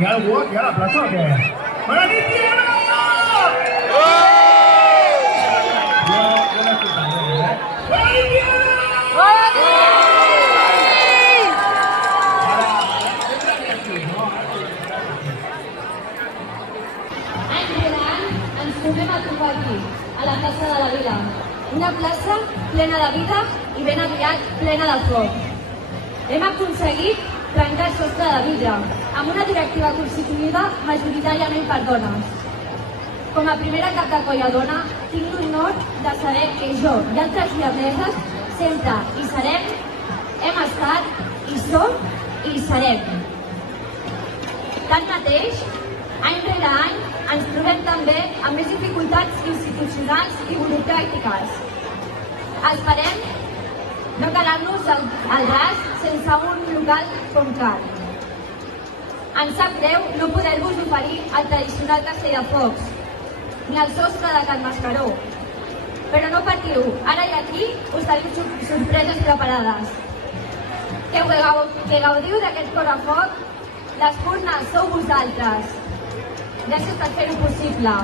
Hi ha algú aquí a la plaça o què? Bona nit, Tiana! Jo no estic tan bé, eh? Bona nit, Tiana! Bona nit! Any rere any ens tornem a trobar aquí, a la plaça de la Vila. Una plaça plena de vida i ben aviat plena de foc. Hem aconseguit trencar el sostre de vidre amb una directiva constituïda majoritàriament per dones. Com a primera cap de colla dona, tinc l'honor de saber que jo i altres diableses sempre hi serem, hem estat, hi som i hi serem. Tanmateix, any rere any, ens trobem també amb més dificultats institucionals i burocràtiques. Esperem no quedar-nos al ras sense un local com cal. Ens sap greu no poder-vos oferir el tradicional castell de focs, ni el sostre de Can Mascaró. Però no patiu, ara i aquí us tenim sorpreses preparades. Que gaudiu d'aquest correfoc, l'espurna sou vosaltres. Gràcies per fer-ho possible.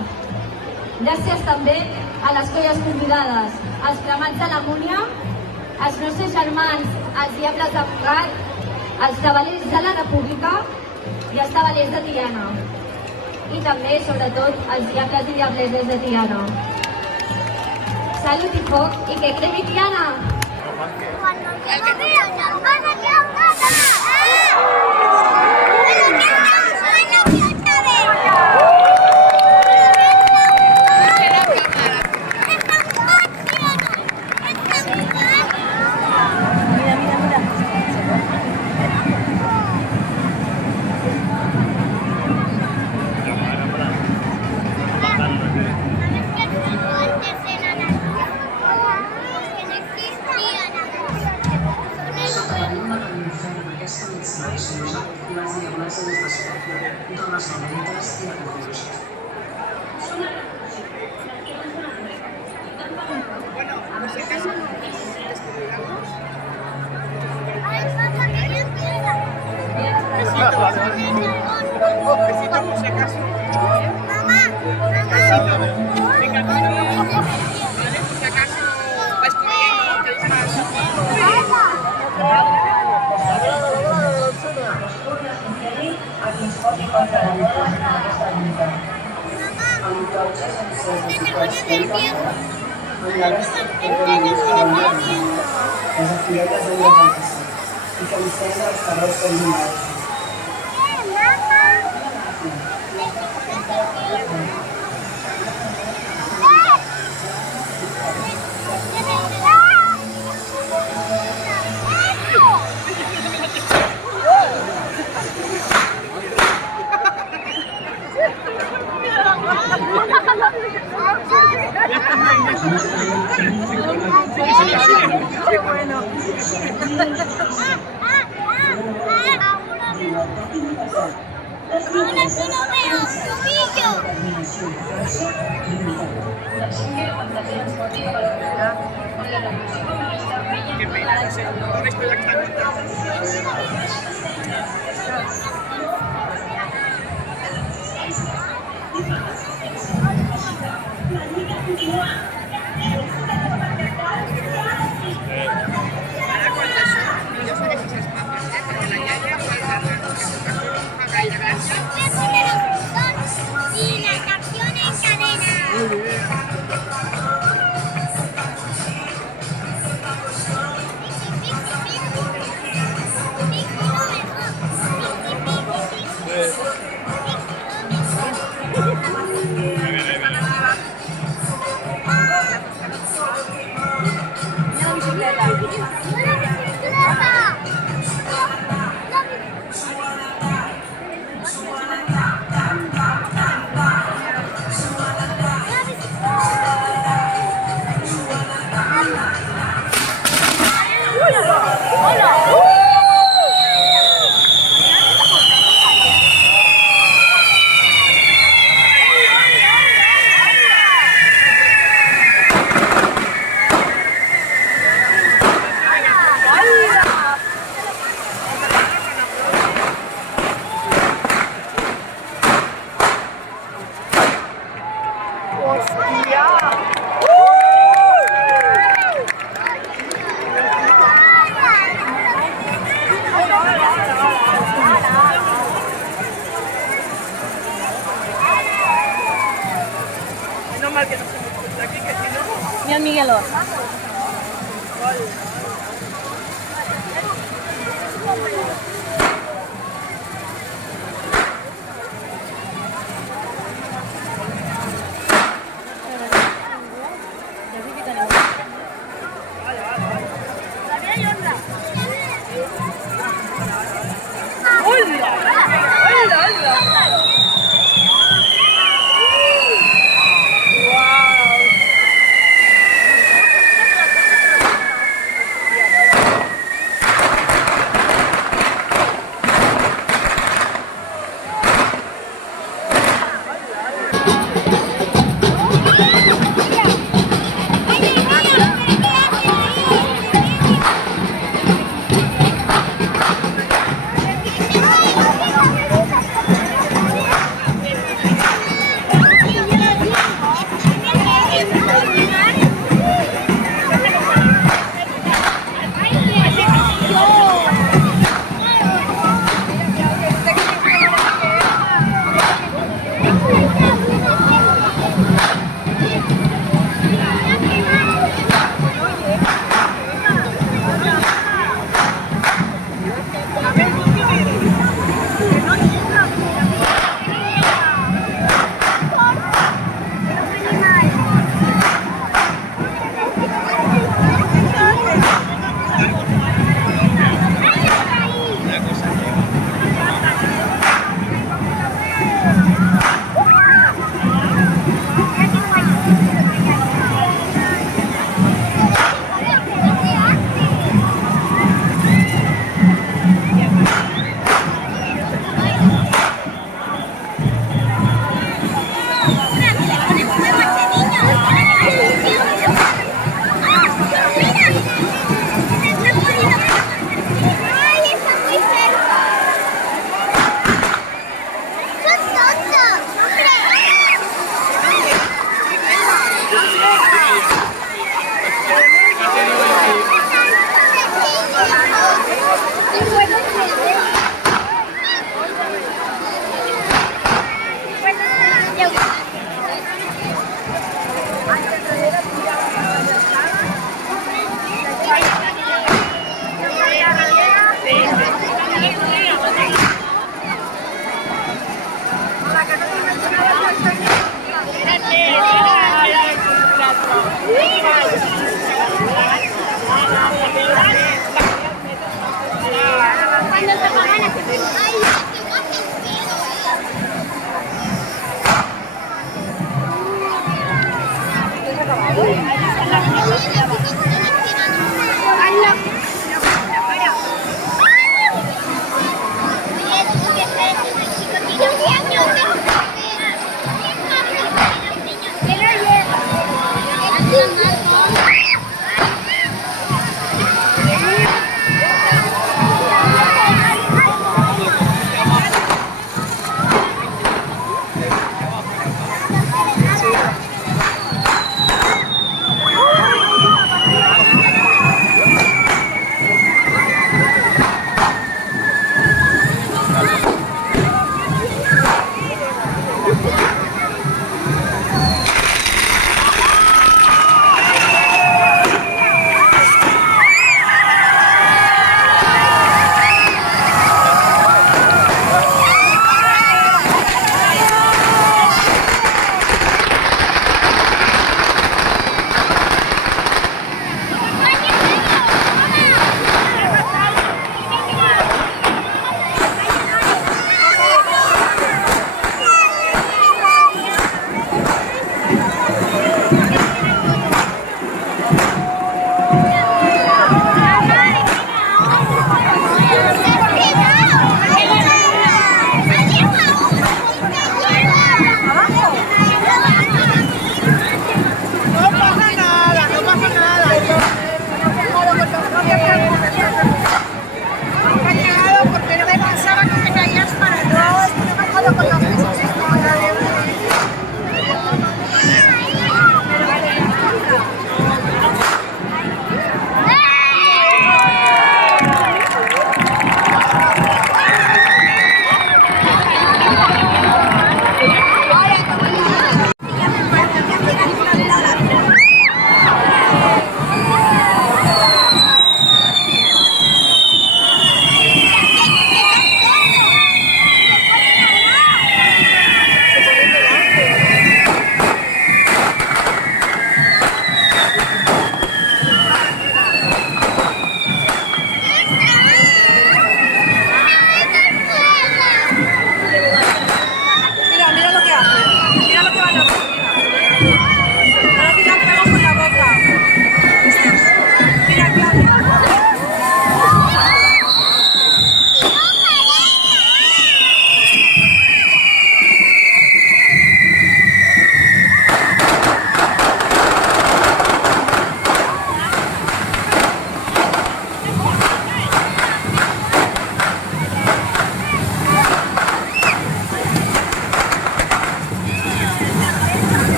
Gràcies també a les colles convidades, als cremats de la Múnia, els nostres germans, els diables de Montgat, els cavallers de la República i els cavallers de Tiana. I també, sobretot, els diables i diableses de Tiana. Salut i foc i que cremi Tiana! Les activitats de fantasia i que vostès els terrors originals. Qué bueno. Ahora solo veo tobillo. Qué pena, no sé, con esto ya que está contando. Y la canción en cadena.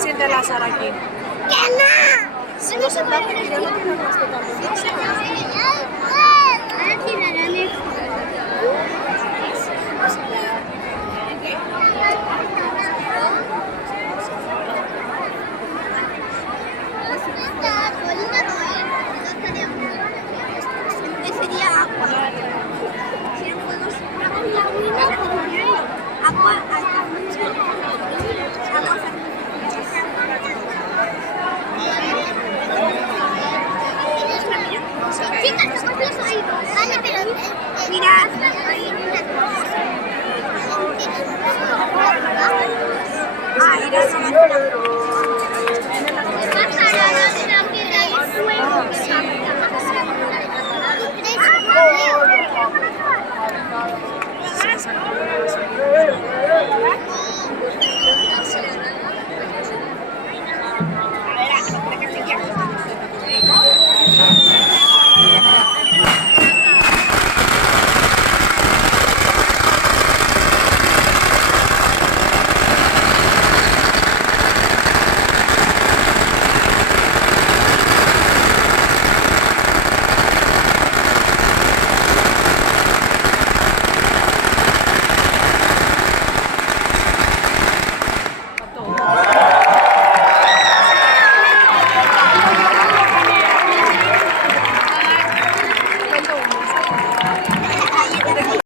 siente la Sara aquí? ¡Que no! Si no se está porque no tiene respeto al mundo. Ahora tirarán el sería agua. Si no podemos agua hasta mucho. Agua chicas, ¿cómo los hay? Ana, pero mirad, hay una cosa. Ah, era fuego.